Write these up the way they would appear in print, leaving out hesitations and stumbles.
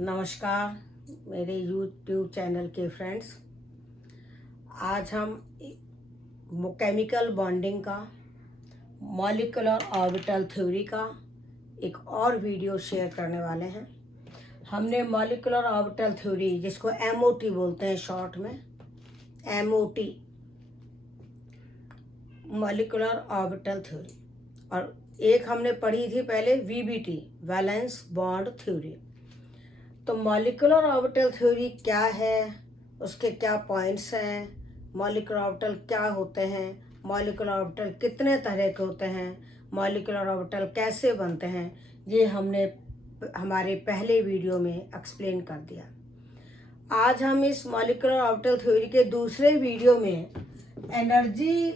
नमस्कार मेरे YouTube channel के फ्रेंड्स। आज हम केमिकल बॉन्डिंग का, मॉलिक्यूलर ऑर्बिटल थ्योरी का एक और वीडियो शेयर करने वाले हैं। हमने मॉलिक्यूलर ऑर्बिटल थ्योरी, जिसको MOT बोलते हैं शॉर्ट में, MOT मॉलिक्यूलर ऑर्बिटल थ्योरी, और एक हमने पढ़ी थी पहले VBT वैलेंस बॉन्ड थ्योरी। तो मॉलिक्यूलर ऑर्बिटल थ्योरी क्या है, उसके क्या पॉइंट्स हैं, मॉलिक्यूलर ऑर्बिटल क्या होते हैं, मॉलिक्यूलर ऑर्बिटल कितने तरह के होते हैं, मॉलिक्यूलर ऑर्बिटल कैसे बनते हैं, ये हमने हमारे पहले वीडियो में एक्सप्लेन कर दिया। आज हम इस मॉलिक्यूलर ऑर्बिटल थ्योरी के दूसरे वीडियो में एनर्जी,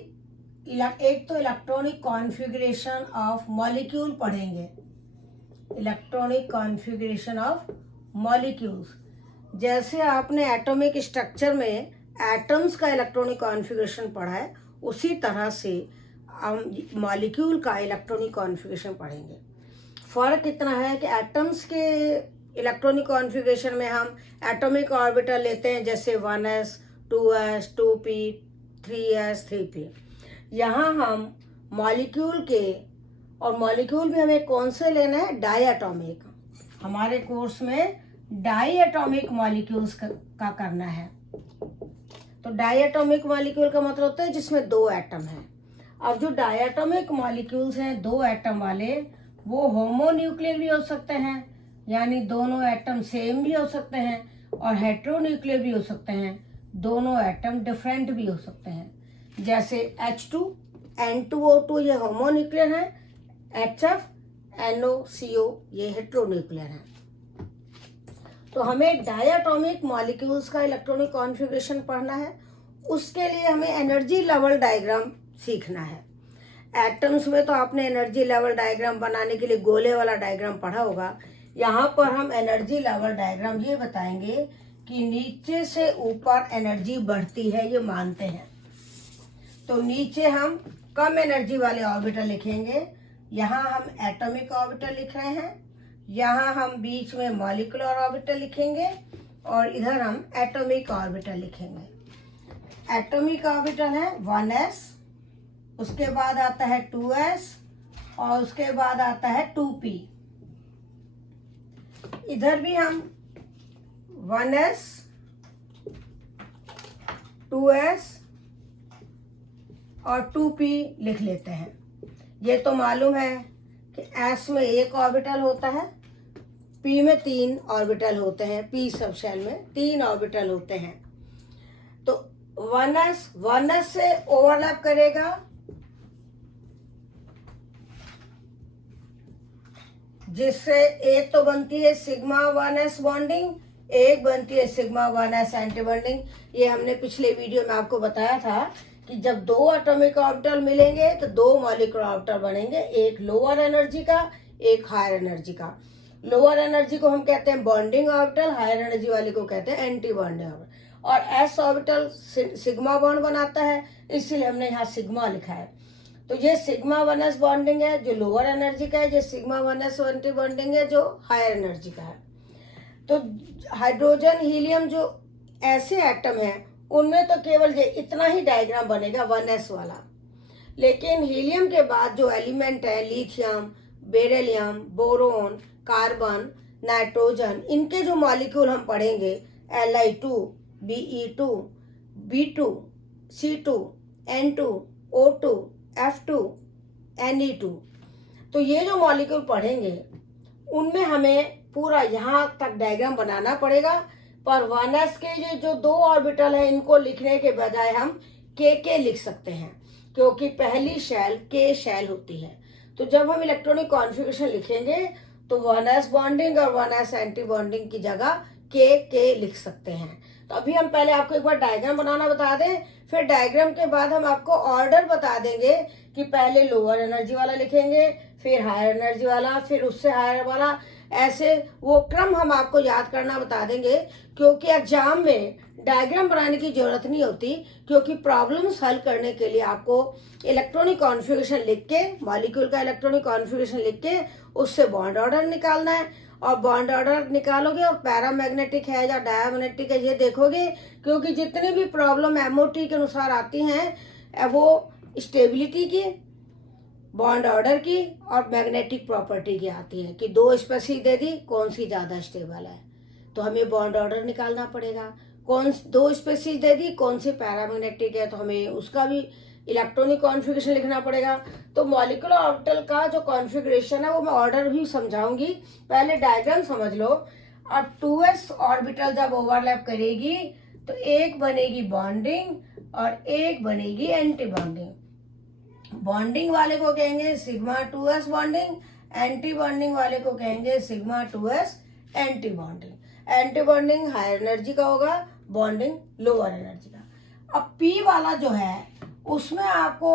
एक तो इलेक्ट्रॉनिक कॉन्फ़िगरेशन ऑफ मॉलिक्यूल पढ़ेंगे। इलेक्ट्रॉनिक कॉन्फ़िगरेशन ऑफ मॉलिक्यूल्स, जैसे आपने एटॉमिक स्ट्रक्चर में एटम्स का इलेक्ट्रॉनिक कॉन्फ़िगरेशन पढ़ा है, उसी तरह से हम मॉलिक्यूल का इलेक्ट्रॉनिक कॉन्फ़िगरेशन पढ़ेंगे। फ़र्क इतना है कि एटम्स के इलेक्ट्रॉनिक कॉन्फ़िगरेशन में हम एटॉमिक ऑर्बिटल लेते हैं, जैसे 1s 2s 2p 3s 3p। यहाँ हम मॉलिक्यूल के, और मॉलिक्यूल भी हमें कौन से लेना है, डाई एटॉमिक। हमारे कोर्स में डाई एटॉमिक मॉलिक्यूल्स का करना है। तो डाई एटॉमिक मॉलिक्यूल का मतलब होता है जिसमें दो एटम हैं। अब जो डाई एटॉमिक मॉलिक्यूल्स हैं, दो एटम वाले, वो होमोन्यूक्लियर भी हो सकते हैं, यानी दोनों एटम सेम भी हो सकते हैं, और हेट्रोन्यूक्लियर भी हो सकते हैं, दोनों एटम डिफरेंट भी हो सकते हैं। जैसे H2 N2O2 ये होमोन्यूक्लियर है, HF NOCO ये हेट्रोन्यूक्लियर है। तो हमें डायटॉमिक मॉलिक्यूल्स का इलेक्ट्रॉनिक कॉन्फ़िगरेशन पढ़ना है। उसके लिए हमें एनर्जी लेवल डायग्राम सीखना है। एटम्स में तो आपने एनर्जी लेवल डायग्राम बनाने के लिए गोले वाला डायग्राम पढ़ा होगा। यहाँ पर हम एनर्जी लेवल डायग्राम ये बताएंगे कि नीचे से ऊपर एनर्जी बढ़ती है, ये मानते हैं। तो नीचे हम कम एनर्जी वाले ऑर्बिटल लिखेंगे, यहाँ हम एटॉमिक ऑर्बिटल लिख रहे हैं, यहाँ हम बीच में मॉलिक्यूलर ऑर्बिटल लिखेंगे, और इधर हम एटॉमिक ऑर्बिटल लिखेंगे। एटॉमिक ऑर्बिटल है 1s, उसके बाद आता है 2s, और उसके बाद आता है 2p। इधर भी हम 1s 2s और 2p लिख लेते हैं। ये तो मालूम है कि S में एक ऑर्बिटल होता है, P में 3 ऑर्बिटल होते हैं, P सब शेल में 3 ऑर्बिटल होते हैं। तो 1s से ओवरलैप करेगा, जिससे एक तो बनती है सिग्मा 1s बॉन्डिंग, एक बनती है सिग्मा 1s एंटी बॉन्डिंग। ये हमने पिछले वीडियो में आपको बताया था कि जब दो एटॉमिक ऑर्बिटल मिलेंगे तो दो मॉलिक्यूलर ऑर्बिटल बनेंगे, एक लोअर एनर्जी का, एक हायर एनर्जी का। लोअर एनर्जी को हम कहते हैं बॉन्डिंग ऑर्बिटल, हायर एनर्जी वाले को कहते हैं एंटी बॉन्डिंग ऑर्बिटल। और एस ऑर्बिटल सिग्मा बॉन्ड बनाता है, इसीलिए हमने यहाँ सिग्मा लिखा है। तो ये सिग्मा 1s बॉन्डिंग है जो लोअर एनर्जी का है, ये सिग्मा 1s एंटी बॉन्डिंग है जो हायर एनर्जी का है। तो हाइड्रोजन हीलियम जो ऐसे एटम हैं, उनमें तो केवल ये इतना ही डायग्राम बनेगा 1s वाला। लेकिन हीलियम के बाद जो एलिमेंट है, lithium, beryllium, boron, carbon, nitrogen, इनके जो मॉलिक्यूल हम पढ़ेंगे, Li2 Be2 B2 C2 N2 O2 F2 Ne2, तो ये जो मॉलिक्यूल पढ़ेंगे उनमें हमें पूरा यहाँ तक डायग्राम बनाना पड़ेगा। पर 1s के जो दो ऑर्बिटल है, इनको लिखने के बजाय हम k लिख सकते हैं, क्योंकि पहली शेल k शेल होती है। तो जब हम इलेक्ट्रॉनिक कॉन्फ़िगरेशन लिखेंगे तो 1s बॉन्डिंग और 1s एंटी बॉन्डिंग की जगह k लिख सकते हैं। तो अभी हम पहले आपको एक बार डायग्राम बनाना बता दें, फिर डायग्राम के बाद हम आपको ऑर्डर बता देंगे कि पहले लोअर एनर्जी वाला लिखेंगे, फिर हायर एनर्जी वाला, फिर उससे हायर वाला, ऐसे वो क्रम हम आपको याद करना बता देंगे। क्योंकि एग्जाम में डायग्राम बनाने की जरूरत नहीं होती, क्योंकि प्रॉब्लम्स हल करने के लिए आपको इलेक्ट्रॉनिक कॉन्फ़िगरेशन लिख के, मॉलिक्यूल का इलेक्ट्रॉनिक कॉन्फ़िगरेशन लिख के उससे बॉन्ड ऑर्डर निकालना है, और बॉन्ड ऑर्डर निकालोगे और पैरामैग्नेटिक है या डायमैग्नेटिक है ये देखोगे, क्योंकि जितनी भी प्रॉब्लम एमओटी के अनुसार आती हैं वो स्टेबिलिटी की, बॉन्ड ऑर्डर की और मैग्नेटिक प्रॉपर्टी की आती है कि दो स्पेसीज दे दी, कौन सी ज़्यादा स्टेबल है, तो हमें बॉन्ड ऑर्डर निकालना पड़ेगा। कौन दो स्पेसीज दे दी, कौन सी पैरामैग्नेटिक है, तो हमें उसका भी इलेक्ट्रॉनिक कॉन्फ़िगरेशन लिखना पड़ेगा। तो मॉलिक्यूलर ऑर्बिटल का जो कॉन्फ़िगरेशन है वो मैं ऑर्डर भी समझाऊंगी, पहले डायग्राम समझ लो। अब 2s ऑर्बिटल जब ओवरलैप करेगी तो एक बनेगी बॉन्डिंग और एक बनेगी एंटी बॉन्डिंग। बॉन्डिंग वाले को कहेंगे sigma 2s bonding, anti bonding वाले को कहेंगे sigma 2s anti bonding. Anti bonding higher energy का होगा, बॉन्डिंग लोअर एनर्जी का। अब P वाला जो है उसमें आपको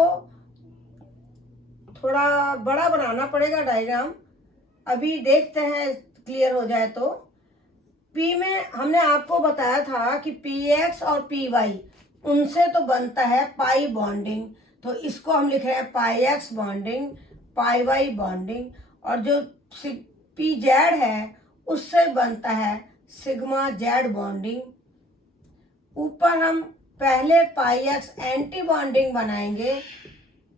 थोड़ा बड़ा बनाना पड़ेगा डायग्राम, अभी देखते हैं क्लियर हो जाए तो। P में हमने आपको बताया था कि PX और PY उनसे तो बनता है पाई बॉन्डिंग, तो इसको हम लिख रहे हैं पाई X bonding, pi Y bonding, और जो PZ है उससे बनता है सिग्मा जेड बॉन्डिंग। ऊपर हम पहले पाई एक्स एंटी बॉन्डिंग बनाएंगे,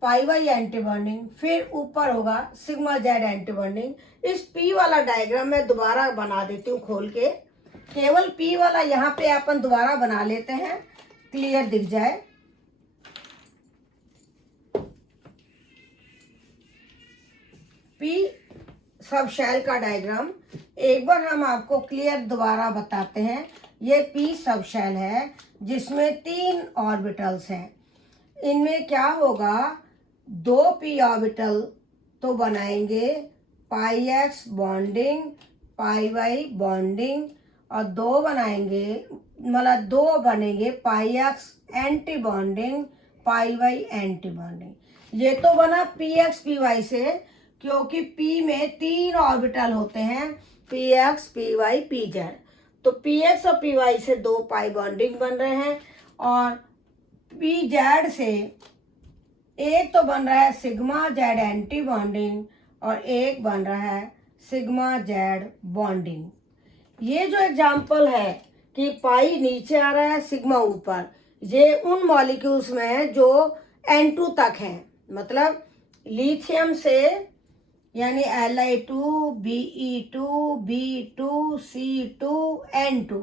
पाई वाई एंटी बॉन्डिंग, फिर ऊपर होगा सिग्मा जेड एंटी बॉन्डिंग। इस P वाला डायग्राम मैं दोबारा बना देती हूँ खोल के, केवल P वाला यहाँ पे अपन दोबारा बना लेते हैं, क्लियर दिख जाए। P सब शेल का डायग्राम एक बार हम आपको क्लियर दोबारा बताते हैं। ये P सब शेल है जिसमें 3 ऑर्बिटल्स हैं। इनमें क्या होगा, 2 P ऑर्बिटल तो बनाएंगे pi X bonding, pi Y bonding, और 2 बनाएंगे, मतलब 2 बनेंगे pi X anti bonding, pi Y anti bonding. ये तो बना पी एक्स पी वाई से, क्योंकि P में 3 ऑर्बिटल होते हैं, P X P Y P Z. तो पी एक्स और पी वाई से 2 पाई बॉन्डिंग बन रहे हैं, और पी जेड से एक तो बन रहा है सिग्मा जेड एंटी बॉन्डिंग और एक बन रहा है सिग्मा जेड बॉन्डिंग। ये जो एग्जाम्पल है कि पाई नीचे आ रहा है सिग्मा ऊपर, ये उन मॉलिक्यूल्स में है जो N2 तक हैं, मतलब लिथियम से यानी Li2, Be2, B2, C2, N2,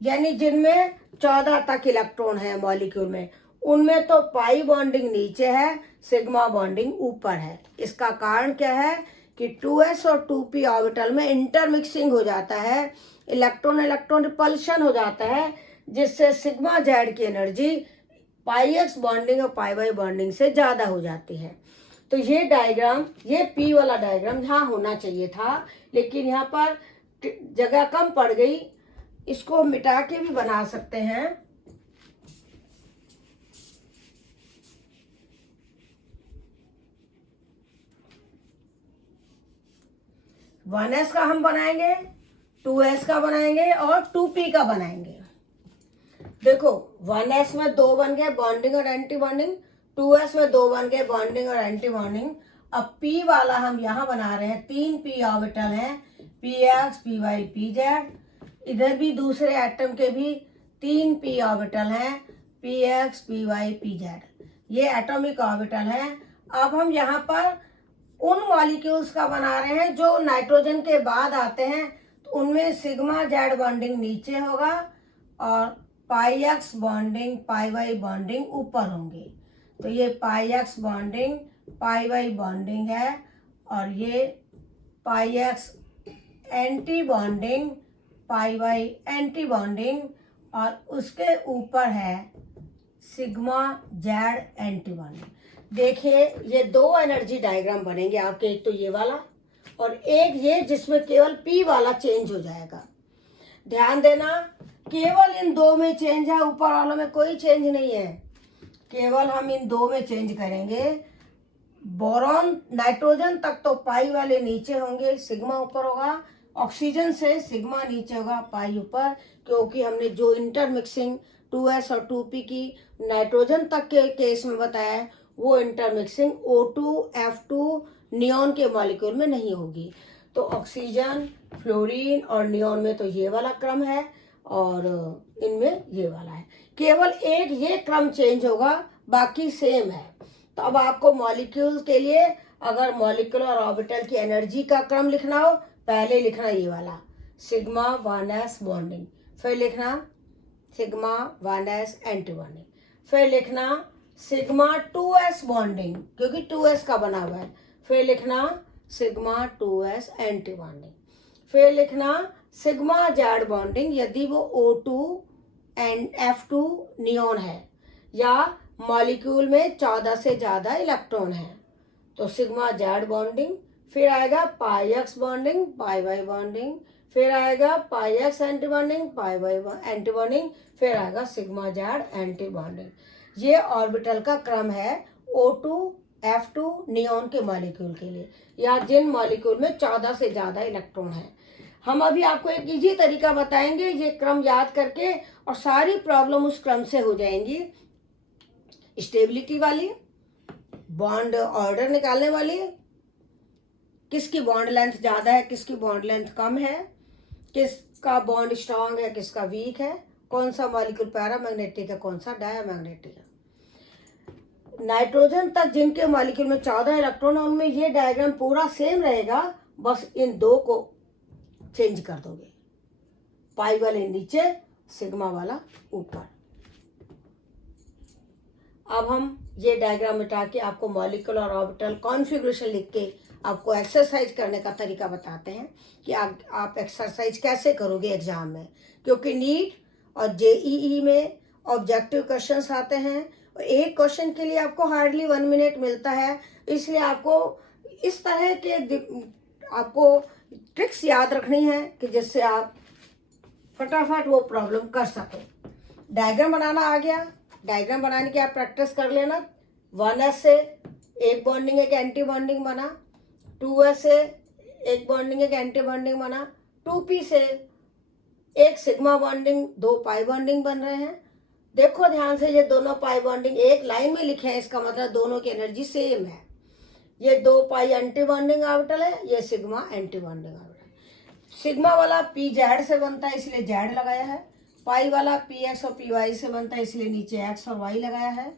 यानी जिनमें 14 तक इलेक्ट्रॉन है मॉलिक्यूल में, उनमें तो पाई बॉन्डिंग नीचे है, सिग्मा बॉन्डिंग ऊपर है। इसका कारण क्या है कि 2s और 2p ऑर्बिटल में इंटरमिक्सिंग हो जाता है, इलेक्ट्रॉन इलेक्ट्रॉन रिपल्शन हो जाता है, जिससे सिग्मा जेड की एनर्जी पाई एक्स बॉन्डिंग और पाई वाई बॉन्डिंग से ज़्यादा हो जाती है। तो ये डायग्राम, ये P वाला डायग्राम यहाँ होना चाहिए था, लेकिन यहाँ पर जगह कम पड़ गई, इसको मिटा के भी बना सकते हैं। वन एस का हम बनाएंगे, 2s का बनाएंगे और 2p का बनाएंगे। देखो 1s में 2 बन गए बॉन्डिंग और एंटी बॉन्डिंग, 2s में 2 बन गए बॉन्डिंग और एंटी बॉन्डिंग। अब P वाला हम यहाँ बना रहे हैं, 3 P ऑर्बिटल हैं, PX, PY, PZ। इधर भी दूसरे एटम के भी 3 P ऑर्बिटल हैं, PX, PY, PZ। ये एटॉमिक ऑर्बिटल हैं। अब हम यहाँ पर उन मॉलिक्यूल्स का बना रहे हैं जो नाइट्रोजन के बाद आते हैं, तो उनमें सिग्मा जेड बॉन्डिंग नीचे होगा और pi X bonding, pi Y bonding ऊपर होंगे। तो ये pi X bonding, pi Y bonding है, और ये pi X anti bonding, pi Y anti bonding, और उसके ऊपर है सिग्मा जेड एंटी बॉन्डिंग। देखिए ये 2 एनर्जी डायग्राम बनेंगे आपके, एक तो ये वाला और एक ये जिसमें केवल P वाला चेंज हो जाएगा। ध्यान देना, केवल इन 2 में चेंज है, ऊपर वालों में कोई चेंज नहीं है, केवल हम इन 2 में चेंज करेंगे। बोरॉन नाइट्रोजन तक तो पाई वाले नीचे होंगे, सिग्मा ऊपर होगा, ऑक्सीजन से सिग्मा नीचे होगा, पाई ऊपर, क्योंकि हमने जो इंटरमिक्सिंग 2s और 2p की नाइट्रोजन तक के केस में बताया है, वो इंटरमिक्सिंग O2, F2 नियॉन के मॉलिक्यूल में नहीं होगी। तो ऑक्सीजन, फ्लोरीन और नियॉन में तो ये वाला क्रम है और इनमें ये वाला है। केवल एक ये क्रम चेंज होगा, बाकी सेम है। तो अब आपको मॉलिक्यूल के लिए अगर मॉलिक्यूलर ऑर्बिटल की एनर्जी का क्रम लिखना हो, पहले लिखना ये वाला सिग्मा 1s बॉन्डिंग, फिर लिखना सिग्मा 1s एंटी बॉन्डिंग, फिर लिखना सिग्मा 2s बॉन्डिंग क्योंकि 2s का बना हुआ है, फिर लिखना सिग्मा 2s एंटी बॉन्डिंग, फिर लिखना सिग्मा जेड बॉन्डिंग यदि वो O2 एंड F2 नियॉन है या मॉलिक्यूल में 14 से ज़्यादा इलेक्ट्रॉन है तो सिग्मा जेड बॉन्डिंग, फिर आएगा pi X bonding, pi Y bonding, फिर आएगा pi X anti bonding, pi Y anti bonding, फिर आएगा सिग्मा जेड एंटी बॉन्डिंग। ये ऑर्बिटल का क्रम है O2 F2 नियॉन के मॉलिक्यूल के लिए या जिन मॉलिक्यूल में 14 से ज़्यादा इलेक्ट्रॉन है। हम अभी आपको एक इजी तरीका बताएंगे ये क्रम याद करके, और सारी प्रॉब्लम उस क्रम से हो जाएंगी। स्टेबिलिटी वाली, बॉन्ड ऑर्डर निकालने वाली, किसकी बॉन्ड लेंथ ज़्यादा है, किसकी बॉन्ड लेंथ कम है, किसका बॉन्ड स्ट्रांग है, किसका वीक है, कौन सा मॉलिक्यूल पैरामैग्नेटिक है, कौन सा डायमैग्नेटिक है। नाइट्रोजन तक जिनके मॉलिक्यूल में 14 इलेक्ट्रॉन है उनमें ये डायग्राम पूरा सेम रहेगा, बस इन दो को चेंज कर दोगे, पाई वाले नीचे, सिग्मा वाला ऊपर। अब हम ये डायग्राम मिटा के आपको मॉलिक्यूलर ऑर्बिटल कॉन्फ़िगरेशन लिख के आपको एक्सरसाइज करने का तरीका बताते हैं कि आप एक्सरसाइज कैसे करोगे एग्जाम में, क्योंकि नीट और जेईई में ऑब्जेक्टिव क्वेश्चंस आते हैं और एक क्वेश्चन के लिए आपको हार्डली 1 मिनट मिलता है। इसलिए आपको इस तरह के आपको ट्रिक्स याद रखनी है कि जिससे आप फटाफट वो प्रॉब्लम कर सको। डायग्राम बनाना आ गया, डायग्राम बनाने की आप प्रैक्टिस कर लेना। 1s से एक बॉन्डिंग एक एंटी बॉन्डिंग बना, 2s से एक बॉन्डिंग एक एंटी बॉन्डिंग बना, 2p से एक सिग्मा बॉन्डिंग 2 पाई बॉन्डिंग बन रहे हैं। देखो ध्यान से, ये दोनों पाई बॉन्डिंग एक लाइन में लिखे हैं, इसका मतलब दोनों की एनर्जी सेम है। ये 2 पाई एंटी बॉन्डिंग ऑर्बिटल है, ये sigma anti bonding orbital. Sigma वाला पी जेड से बनता है इसलिए जेड लगाया है, पाई वाला पी एक्स और पी वाई से बनता है इसलिए नीचे एक्स और वाई लगाया है।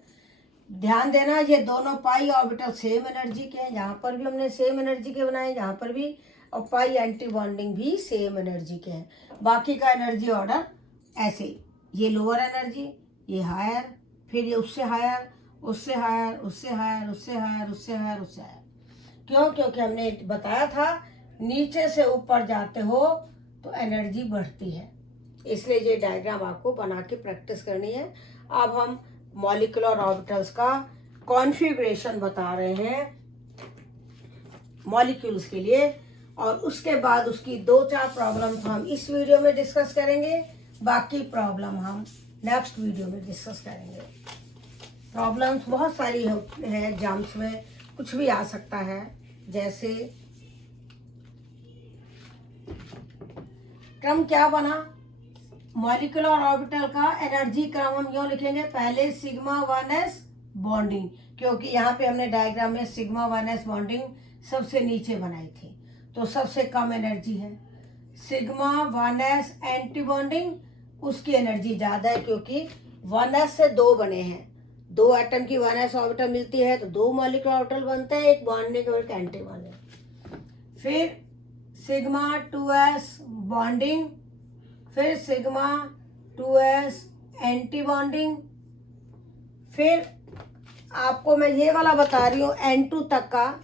ध्यान देना ये दोनों पाई ऑर्बिटल सेम एनर्जी के हैं, यहाँ पर भी हमने सेम एनर्जी के बनाए, यहाँ पर भी, और पाई एंटी बॉन्डिंग भी सेम एनर्जी के हैं। बाकी का एनर्जी ऑर्डर ऐसे, ये लोअर एनर्जी, ये हायर, फिर ये उससे हायर, उससे हायर, उससे हायर, उससे हायर, उससे हायर, उससे हायर। क्यों? क्योंकि हमने बताया था नीचे से ऊपर जाते हो तो एनर्जी बढ़ती है, इसलिए ये डायग्राम आपको बना के प्रैक्टिस करनी है। अब हम मॉलिक्यूलर ऑर्बिटल्स का कॉन्फ़िगरेशन बता रहे हैं मॉलिक्यूल्स के लिए, और उसके बाद उसकी 2-4 प्रॉब्लम हम इस वीडियो में डिस्कस करेंगे, बाकी प्रॉब्लम हम नेक्स्ट वीडियो में डिस्कस करेंगे। प्रॉब्लम्स बहुत सारी है एग्जाम्स में, कुछ भी आ सकता है, जैसे क्रम क्या बना मॉलिक्यूलर ऑर्बिटल का, एनर्जी क्रम हम यूँ लिखेंगे, पहले सिग्मा 1s बॉन्डिंग, क्योंकि यहाँ पे हमने डायग्राम में सिग्मा 1s बॉन्डिंग सबसे नीचे बनाई थी तो सबसे कम एनर्जी है। सिग्मा 1s एंटी बॉन्डिंग, उसकी एनर्जी ज़्यादा है क्योंकि 1s से 2 बने हैं, 2 एटम की 1s ऑर्बिटल मिलती है तो 2 मॉलिक्यूलर ऑर्बिटल बनते हैं, एक बॉन्डिंग और एक एंटी बॉन्डिंग। फिर सिग्मा 2s बॉन्डिंग, फिर सिग्मा 2s एंटी बॉन्डिंग, फिर आपको मैं ये वाला बता रही हूँ N2 तक का,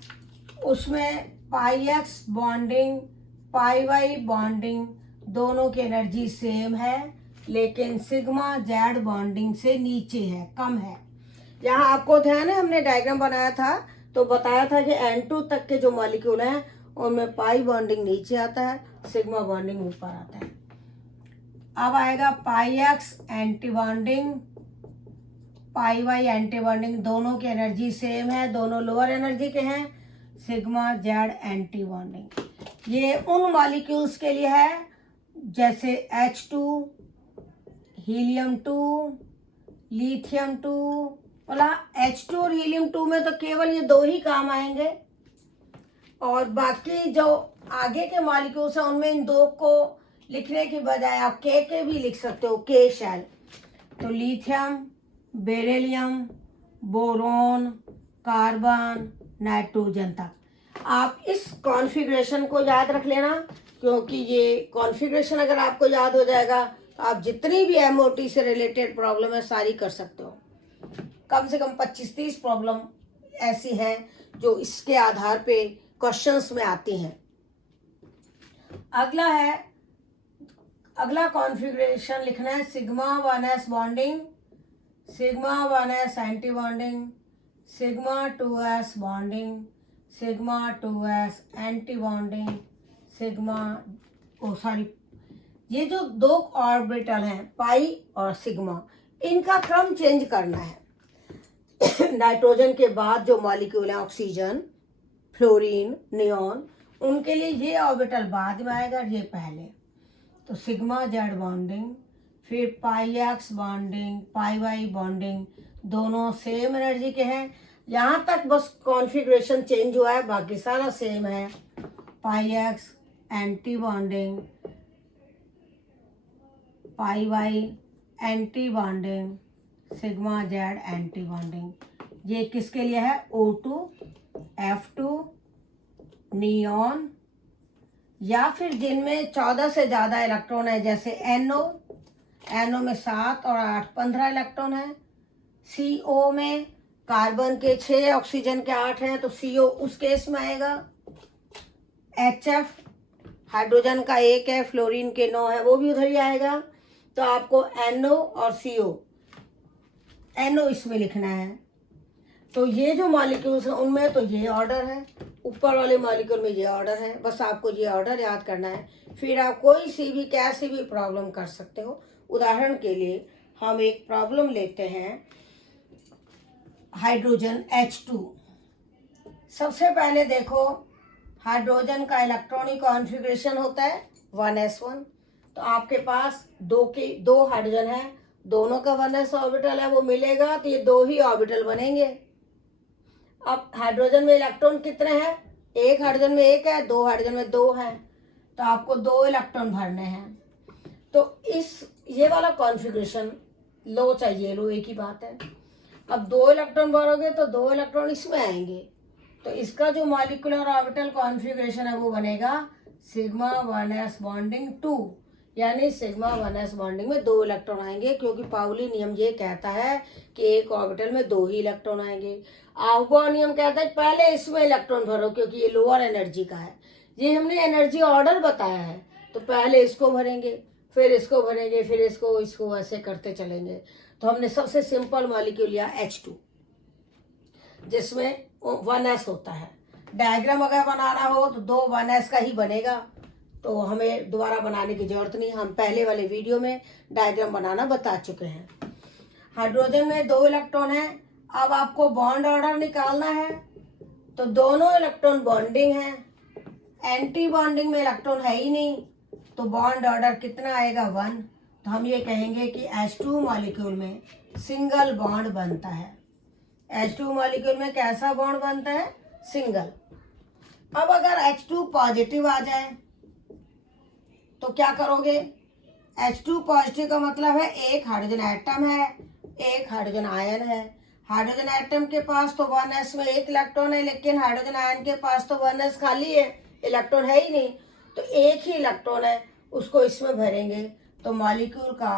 उसमें पाई X bonding, pi Y bonding, दोनों की एनर्जी सेम है लेकिन सिग्मा जेड बॉन्डिंग से नीचे है, कम है। यहाँ आपको ध्यान है हमने डायग्राम बनाया था तो बताया था कि N2 तक के जो मॉलिक्यूल हैं उनमें पाई बॉन्डिंग नीचे आता है, सिग्मा बॉन्डिंग ऊपर आता है। अब आएगा pi X anti bonding, pi Y anti bonding, दोनों की एनर्जी सेम है, दोनों लोअर एनर्जी के हैं, सिग्मा जेड एंटी बॉन्डिंग। ये उन मॉलिक्यूल्स के लिए है जैसे H2, हीलियम 2, लिथियम 2। बोला H2 और हीलियम 2 में तो केवल ये 2 ही काम आएंगे, और बाकी जो आगे के मॉलिक्यूल्स हैं उनमें इन दो को लिखने की बजाय आप के भी लिख सकते हो, के शेल। तो lithium, beryllium, boron, carbon, nitrogen तक आप इस कॉन्फ़िगरेशन को याद रख लेना, क्योंकि ये कॉन्फ़िगरेशन अगर आपको याद हो जाएगा तो आप जितनी भी एमओटी से रिलेटेड प्रॉब्लम है सारी कर सकते हो। कम से कम 25-30 प्रॉब्लम ऐसी हैं जो इसके आधार पे क्वेश्चंस में आती हैं। अगला कॉन्फ़िगरेशन लिखना है sigma 1s bonding, sigma 1s anti bonding, sigma 2s bonding, sigma 2s anti bonding, ये जो दो ऑर्बिटल हैं पाई और सिग्मा, इनका क्रम चेंज करना है। नाइट्रोजन के बाद जो मॉलिक्यूल हैं ऑक्सीजन, फ्लोरीन, नियॉन, उनके लिए ये ऑर्बिटल बाद में आएगा, ये पहले। तो सिग्मा जेड बॉन्डिंग, फिर पाई X bonding, pi Y bonding, दोनों सेम एनर्जी के हैं। यहाँ तक बस कॉन्फ़िगरेशन चेंज हुआ है, बाकी सारा सेम है। Pi X anti bonding, pi Y anti bonding, sigma Z anti bonding. ये किसके लिए है? O2, F2, नियॉन, या फिर जिनमें 14 से ज़्यादा इलेक्ट्रॉन है, जैसे NO में 7 और 8 15 इलेक्ट्रॉन है। CO में कार्बन के 6, ऑक्सीजन के 8 हैं, तो CO उस केस में आएगा। HF हाइड्रोजन का 1 है, फ्लोरीन के 9 है, वो भी उधर ही आएगा। तो आपको NO और CO, NO इसमें लिखना है। तो ये जो मॉलिक्यूल्स हैं उनमें तो ये ऑर्डर है, ऊपर वाले मॉलिक्यूल में ये ऑर्डर है, बस आपको ये ऑर्डर याद करना है। फिर आप कोई सी भी कैसी भी प्रॉब्लम कर सकते हो। उदाहरण के लिए हम एक प्रॉब्लम लेते हैं, हाइड्रोजन H2। सबसे पहले देखो, हाइड्रोजन का इलेक्ट्रॉनिक कॉन्फ़िगरेशन होता है 1s1। तो आपके पास दो हाइड्रोजन है, दोनों का 1s ऑर्बिटल है, वो मिलेगा तो ये 2 ही ऑर्बिटल बनेंगे। अब हाइड्रोजन में इलेक्ट्रॉन कितने हैं? एक हाइड्रोजन में 1 है, 2 हाइड्रोजन में 2 है, तो आपको 2 इलेक्ट्रॉन भरने हैं। तो ये वाला कॉन्फ़िगरेशन लो चाहिए लो, एक ही बात है। अब 2 इलेक्ट्रॉन भरोगे तो 2 इलेक्ट्रॉन इसमें आएंगे, तो इसका जो मॉलिक्यूलर ऑर्बिटल कॉन्फ़िगरेशन है वो बनेगा सिग्मा 1s बॉन्डिंग 2, यानी सिग्मा 1s बॉन्डिंग में 2 इलेक्ट्रॉन आएंगे, क्योंकि पाउली नियम ये कहता है कि एक ऑर्बिटल में 2 ही इलेक्ट्रॉन आएंगे। आहूबा नियम कहता है पहले इसमें इलेक्ट्रॉन भरो, क्योंकि ये लोअर एनर्जी का है। ये हमने एनर्जी ऑर्डर बताया है, तो पहले इसको भरेंगे, फिर इसको भरेंगे, फिर इसको ऐसे करते चलेंगे। तो हमने सबसे सिंपल मॉलिक्यूल लिया H2, जिसमें 1s होता है। डायग्राम अगर बनाना हो तो 2 1s का ही बनेगा, तो हमें दोबारा बनाने की जरूरत नहीं, हम पहले वाले वीडियो में डायग्राम बनाना बता चुके हैं। हाइड्रोजन में 2 इलेक्ट्रॉन है। अब आपको बॉन्ड ऑर्डर निकालना है, तो दोनों इलेक्ट्रॉन बॉन्डिंग है, एंटी बॉन्डिंग में इलेक्ट्रॉन है ही नहीं, तो बॉन्ड ऑर्डर कितना आएगा? 1। तो हम ये कहेंगे कि H2 मॉलिक्यूल में सिंगल बॉन्ड बनता है। H2 मॉलिक्यूल में कैसा बॉन्ड बनता है? सिंगल। अब अगर H2 पॉजिटिव आ जाए तो क्या करोगे? H2 पॉजिटिव का मतलब है एक हाइड्रोजन एटम है, एक हाइड्रोजन आयन है। हाइड्रोजन एटम के पास तो 1s में 1 इलेक्ट्रॉन है, लेकिन हाइड्रोजन आयन के पास तो 1s खाली है, इलेक्ट्रॉन है ही नहीं, तो एक ही इलेक्ट्रॉन है, उसको इसमें भरेंगे। तो मॉलिक्यूल का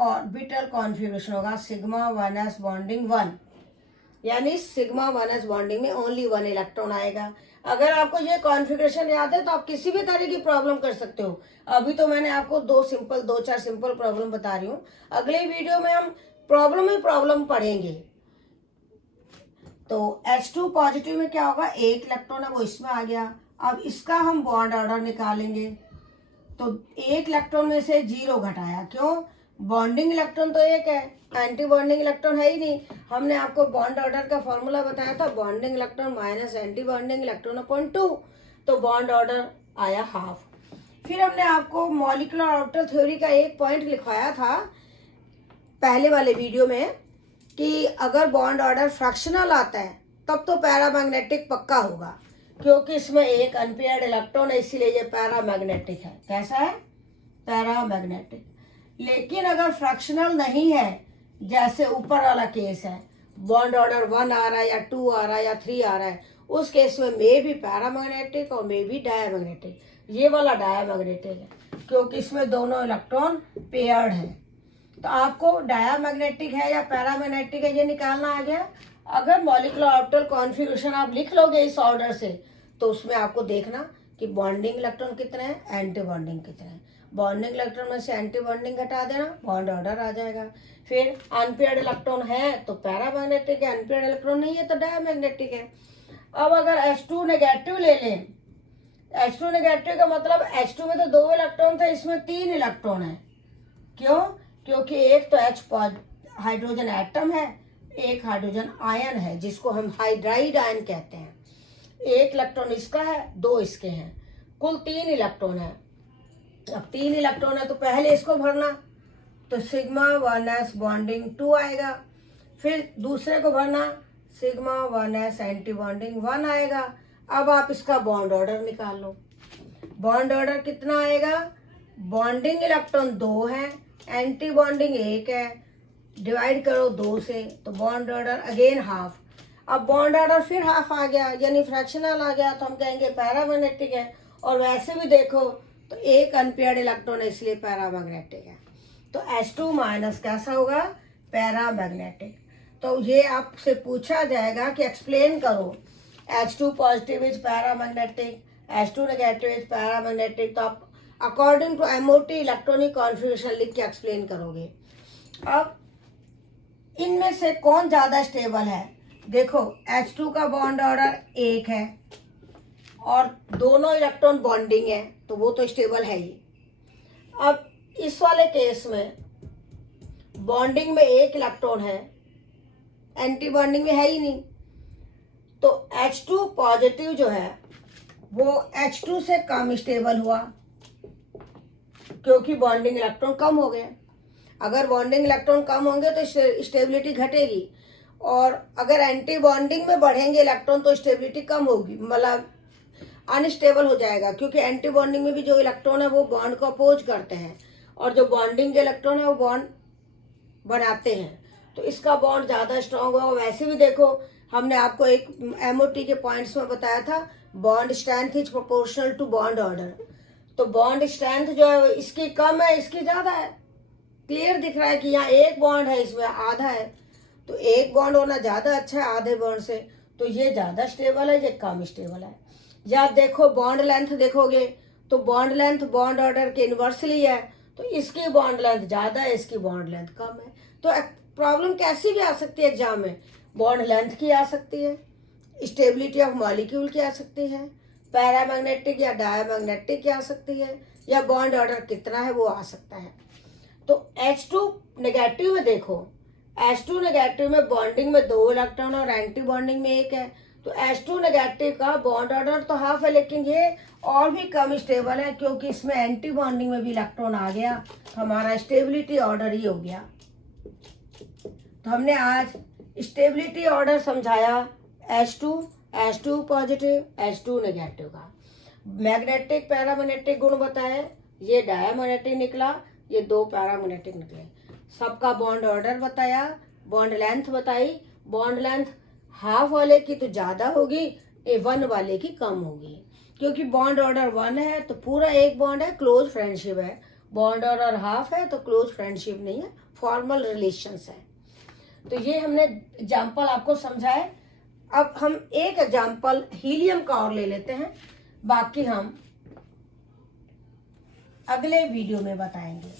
ऑर्बिटल कॉन्फ़िगरेशन होगा सिग्मा 1s बॉन्डिंग 1, यानी सिग्मा 1s बॉन्डिंग में ओनली 1 इलेक्ट्रॉन आएगा। अगर आपको ये कॉन्फ़िगरेशन याद है तो आप किसी भी तरह की प्रॉब्लम कर सकते हो। अभी तो मैंने आपको 2-4 सिंपल प्रॉब्लम बता रही हूँ, अगले वीडियो में हम प्रॉब्लम ही प्रॉब्लम पढ़ेंगे। तो H2 पॉजिटिव में क्या होगा? 1 इलेक्ट्रॉन है, वो इसमें आ गया। अब इसका हम बॉन्ड ऑर्डर निकालेंगे, तो 1 इलेक्ट्रॉन में से 0 घटाया, क्यों? बॉन्डिंग इलेक्ट्रॉन तो 1 है, एंटी बॉन्डिंग इलेक्ट्रॉन है ही नहीं। हमने आपको बॉन्ड ऑर्डर का फॉर्मूला बताया था, bonding electron minus anti bonding electron upon 2, तो बॉन्ड ऑर्डर आया हाफ। फिर हमने आपको मॉलिक्यूलर ऑर्बिटल थ्योरी का एक पॉइंट लिखवाया था पहले वाले वीडियो में, कि अगर बॉन्ड ऑर्डर फ्रैक्शनल आता है तब तो पैरामैग्नेटिक पक्का होगा, क्योंकि इसमें एक अनपेयर्ड इलेक्ट्रॉन है, इसीलिए ये पैरामैग्नेटिक है। कैसा है? पैरामैग्नेटिक। लेकिन अगर फ्रैक्शनल नहीं है, जैसे ऊपर वाला केस है, बॉन्ड ऑर्डर 1 आ रहा है या 2 आ रहा है या 3 आ रहा है, उस केस में मे भी पैरामैग्नेटिक और मे भी डायमैग्नेटिक। ये वाला डायमैग्नेटिक है क्योंकि इसमें दोनों इलेक्ट्रॉन पेयर्ड है। तो आपको डायमैग्नेटिक है या पैरामैग्नेटिक है ये निकालना आ गया। अगर मॉलिक्यूलर ऑर्बिटल कॉन्फ़िगरेशन आप लिख लोगे इस ऑर्डर से, तो उसमें आपको देखना कि बॉन्डिंग इलेक्ट्रॉन कितने हैं, एंटी बॉन्डिंग कितने हैं। बॉन्डिंग इलेक्ट्रॉन में से एंटी बॉन्डिंग घटा देना, बॉन्ड ऑर्डर आ जाएगा। फिर अनपेयर्ड इलेक्ट्रॉन है तो पैरामैग्नेटिक है, अनपेयर्ड इलेक्ट्रॉन नहीं है तो डायमैग्नेटिक है। अब अगर H2 नेगेटिव ले लें, H2 नेगेटिव का मतलब H2 में तो 2 इलेक्ट्रॉन थे, इसमें 3 इलेक्ट्रॉन है। क्यों? क्योंकि एक तो H हाइड्रोजन एटम है, एक हाइड्रोजन आयन है जिसको हम हाइड्राइड आयन कहते हैं। एक इलेक्ट्रॉन इसका है, 2 इसके हैं, कुल 3 इलेक्ट्रॉन है। अब 3 इलेक्ट्रॉन है तो पहले इसको भरना, तो सिग्मा 1s बॉन्डिंग 2 आएगा। फिर दूसरे को भरना, सिग्मा 1s एंटी बॉन्डिंग 1 आएगा। अब आप इसका बॉन्ड ऑर्डर निकाल लो। बॉन्ड ऑर्डर कितना आएगा? बॉन्डिंग इलेक्ट्रॉन 2 है, एंटी बॉन्डिंग 1 है, डिवाइड करो 2 से, तो बॉन्ड ऑर्डर अगेन हाफ। अब बॉन्ड ऑर्डर फिर हाफ आ गया, यानी फ्रैक्शनल आ गया, तो हम कहेंगे पैरामैग्नेटिक है। और वैसे भी देखो तो एक अनपेयर्ड इलेक्ट्रॉन है, इसलिए पैरामैग्नेटिक है। तो H2 माइनस कैसा होगा? पैरामैग्नेटिक। तो ये आपसे पूछा जाएगा कि एक्सप्लेन करो, H2 positive is paramagnetic, H2 negative is paramagnetic. तो आप according to MOT electronic configuration लिख के एक्सप्लेन करोगे। अब इनमें से कौन ज्यादा स्टेबल है? देखो H2 का बॉन्ड ऑर्डर 1 है और दोनों इलेक्ट्रॉन बॉन्डिंग है, तो वो तो स्टेबल है ही। अब इस वाले केस में बॉन्डिंग में 1 इलेक्ट्रॉन है, एंटी बॉन्डिंग में है ही नहीं, तो H2 पॉजिटिव जो है वो H2 से कम स्टेबल हुआ क्योंकि बॉन्डिंग इलेक्ट्रॉन कम हो गए। अगर बॉन्डिंग इलेक्ट्रॉन कम होंगे तो स्टेबिलिटी घटेगी, और अगर एंटी बॉन्डिंग में बढ़ेंगे इलेक्ट्रॉन तो स्टेबिलिटी कम होगी, मतलब अनस्टेबल हो जाएगा। क्योंकि एंटी बॉन्डिंग में भी जो इलेक्ट्रॉन है वो बॉन्ड को अपोज करते हैं, और जो बॉन्डिंग के इलेक्ट्रॉन है वो बॉन्ड बनाते हैं, तो इसका बॉन्ड ज़्यादा स्ट्रांग होगा। वैसे भी देखो हमने आपको एक MOT के पॉइंट्स में बताया था, bond strength is proportional to bond order. तो बॉन्ड स्ट्रेंथ जो है इसकी कम है, इसकी ज़्यादा है। क्लियर दिख रहा है कि यहाँ 1 बॉन्ड है, इसमें आधा है, तो 1 बॉन्ड होना ज़्यादा अच्छा है आधे बॉन्ड से। तो ये ज़्यादा स्टेबल है, ये कम स्टेबल है। या देखो बॉन्ड लेंथ देखोगे तो बॉन्ड लेंथ बॉन्ड ऑर्डर के इन्वर्सली है, तो इसकी बॉन्ड लेंथ ज़्यादा है, इसकी बॉन्ड लेंथ कम है। तो प्रॉब्लम कैसी भी आ सकती है एग्जाम में, बॉन्ड लेंथ की आ सकती है, स्टेबिलिटी ऑफ मॉलिक्यूल की आ सकती है, पैरामैग्नेटिक या डायमैग्नेटिक की आ सकती है, या बॉन्ड ऑर्डर कितना है वो आ सकता है। तो H2 नेगेटिव में देखो, H2 नेगेटिव में बॉन्डिंग में 2 इलेक्ट्रॉन और एंटी बॉन्डिंग में 1 है, तो H2 नेगेटिव का बॉन्ड ऑर्डर तो हाफ है, लेकिन ये और भी कम स्टेबल है क्योंकि इसमें एंटी बॉन्डिंग में भी इलेक्ट्रॉन आ गया, तो हमारा स्टेबिलिटी ऑर्डर ही हो गया। तो हमने आज स्टेबिलिटी ऑर्डर समझाया H2 पॉजिटिव, H2 नेगेटिव का। मैग्नेटिक पैरामैग्नेटिक गुण बताए, ये डायमैग्नेटिक निकला, ये 2 पैरामैग्नेटिक निकले। सबका बॉन्ड ऑर्डर बताया, बॉन्ड लेंथ बताई। बॉन्ड लेंथ हाफ वाले की तो ज़्यादा होगी, 1 वाले की कम होगी, क्योंकि बॉन्ड ऑर्डर 1 है तो पूरा 1 बॉन्ड है, क्लोज फ्रेंडशिप है। बॉन्ड ऑर्डर हाफ है तो क्लोज फ्रेंडशिप नहीं है, फॉर्मल रिलेशंस है। तो ये हमने एग्जाम्पल आपको समझाए। अब हम एक एग्जाम्पल हीलियम का और ले लेते हैं, बाकी हम अगले वीडियो में बताएंगे।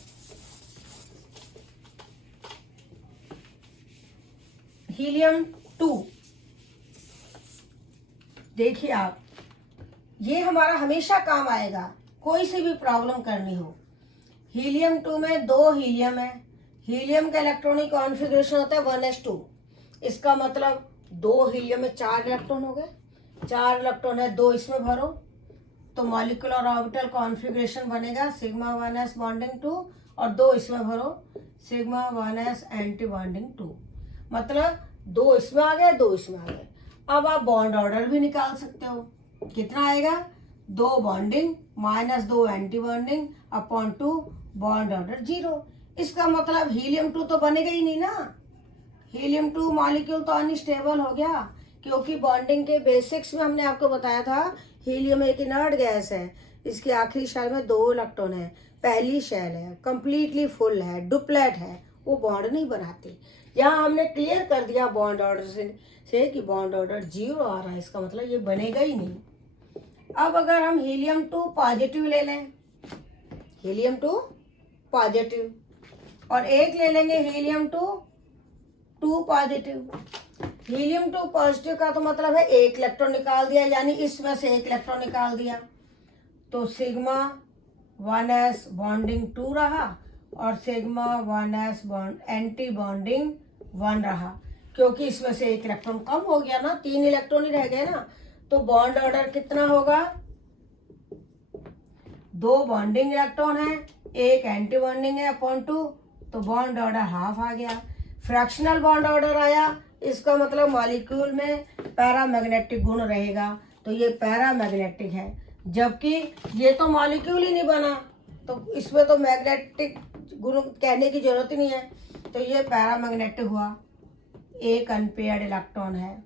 हीलियम 2 देखिए आप, ये हमारा हमेशा काम आएगा, कोई सी भी प्रॉब्लम करनी हो। हीलियम 2 में 2 हीलियम है, हीलियम का इलेक्ट्रॉनिक कॉन्फ़िगरेशन होता है 1s2। इसका मतलब 2 हीलियम में 4 इलेक्ट्रॉन हो गए, 4 इलेक्ट्रॉन है, 2 इसमें भरो, तो मॉलिक्यूलर ऑर्बिटल कॉन्फ़िगरेशन बनेगा सिग्मा 1s बॉन्डिंग 2, और 2 इसमें भरो, सिग्मा 1s एंटी बॉन्डिंग 2। मतलब 2 इसमें आ गए, 2 इसमें आ गए। अब आप बॉन्ड ऑर्डर भी निकाल सकते हो। कितना आएगा, 2 bonding minus 2 anti bonding upon 2 bond order 0। इसका मतलब हीलियम 2 तो बनेगा ही नहीं ना, हीलियम 2 मॉलिक्यूल तो अनस्टेबल हो गया, क्योंकि बॉन्डिंग के बेसिक्स में हमने आपको बताया था हीलियम एक इनर्ट गैस है, इसकी आखिरी शेल में 2 इलेक्ट्रॉन है, पहली शेल है, कंप्लीटली फुल है, डुप्लेट है, वो बॉन्ड नहीं बनाती। यहाँ हमने क्लियर कर दिया बॉन्ड ऑर्डर से कि बॉन्ड ऑर्डर 0 आ रहा है, इसका मतलब ये बनेगा ही नहीं। अब अगर हम हीलियम 2 पॉजिटिव ले लें, हीलियम 2 पॉजिटिव, और एक ले लेंगे हीलियम 2 पॉजिटिव। हीलियम 2 पॉजिटिव का तो मतलब है 1 इलेक्ट्रॉन निकाल दिया, यानी इसमें से 1 इलेक्ट्रॉन निकाल दिया, तो सिग्मा 1s बॉन्डिंग 2 रहा और सिग्मा 1s एंटी बॉन्डिंग 1 रहा, क्योंकि इसमें से 1 इलेक्ट्रॉन कम हो गया ना, 3 इलेक्ट्रॉन ही रह गए ना। तो बॉन्ड ऑर्डर कितना होगा, 2 बॉन्डिंग इलेक्ट्रॉन है, 1 एंटी बॉन्डिंग है अपॉन 2, तो बॉन्ड ऑर्डर हाफ आ गया। फ्रैक्शनल बॉन्ड ऑर्डर आया, इसका मतलब मॉलिक्यूल में पैरामैग्नेटिक गुण रहेगा, तो ये पैरामैग्नेटिक है, जबकि ये तो मॉलिक्यूल ही नहीं बना, तो इसमें तो मैग्नेटिक गुण कहने की जरूरत ही नहीं है, तो ये पैरामैग्नेटिक हुआ, 1 अनपेयर्ड इलेक्ट्रॉन है।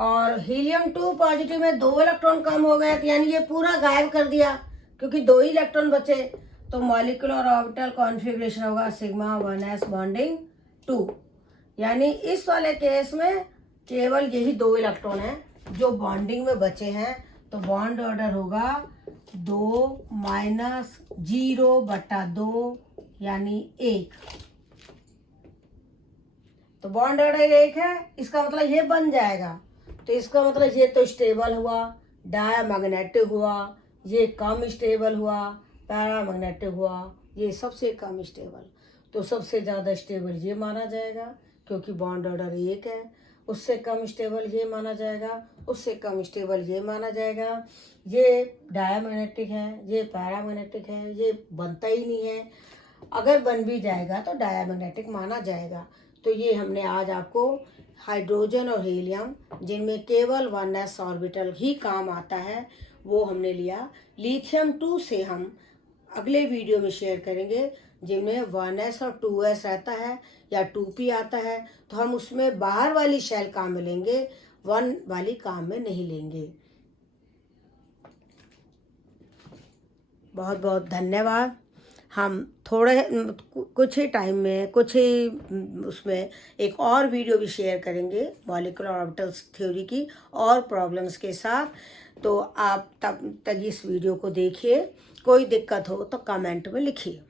और हीलियम 2 पॉजिटिव में 2 इलेक्ट्रॉन कम हो गए, यानी ये पूरा गायब कर दिया, क्योंकि 2 ही इलेक्ट्रॉन बचे, तो मॉलिक्यूलर ऑर्बिटल कॉन्फ़िगरेशन होगा सिग्मा 1s बॉन्डिंग 2, यानी इस वाले केस में केवल यही 2 इलेक्ट्रॉन हैं जो बॉन्डिंग में बचे हैं, तो बॉन्ड ऑर्डर होगा 2 माइनस 0/2 यानी 1। तो बॉन्ड ऑर्डर 1 है, इसका मतलब ये बन जाएगा, तो इसका मतलब ये तो स्टेबल हुआ, डायमैग्नेटिक हुआ, ये कम स्टेबल हुआ, पैरामैग्नेटिक हुआ, ये सबसे कम स्टेबल, तो सबसे ज़्यादा स्टेबल ये माना जाएगा, क्योंकि बॉन्ड ऑर्डर 1 है। उससे कम स्टेबल ये माना जाएगा, उससे कम स्टेबल ये माना जाएगा, ये डायमैग्नेटिक है, ये पैरामैग्नेटिक है, ये बनता ही नहीं है, अगर बन भी जाएगा तो डायमैग्नेटिक माना जाएगा। तो ये हमने आज आपको हाइड्रोजन और हीलियम, जिनमें केवल 1s ऑर्बिटल ही काम आता है, वो हमने लिया। लिथियम 2 से हम अगले वीडियो में शेयर करेंगे, जिनमें 1s और 2s रहता है या 2p आता है, तो हम उसमें बाहर वाली शेल काम में लेंगे, 1 वाली काम में नहीं लेंगे। बहुत बहुत धन्यवाद। हम थोड़े कुछ ही टाइम में, कुछ ही उसमें एक और वीडियो भी शेयर करेंगे मॉलिक्यूलर ऑर्बिटल्स थ्योरी की और प्रॉब्लम्स के साथ, तो आप तब तक इस वीडियो को देखिए। कोई दिक्कत हो तो कमेंट में लिखिए।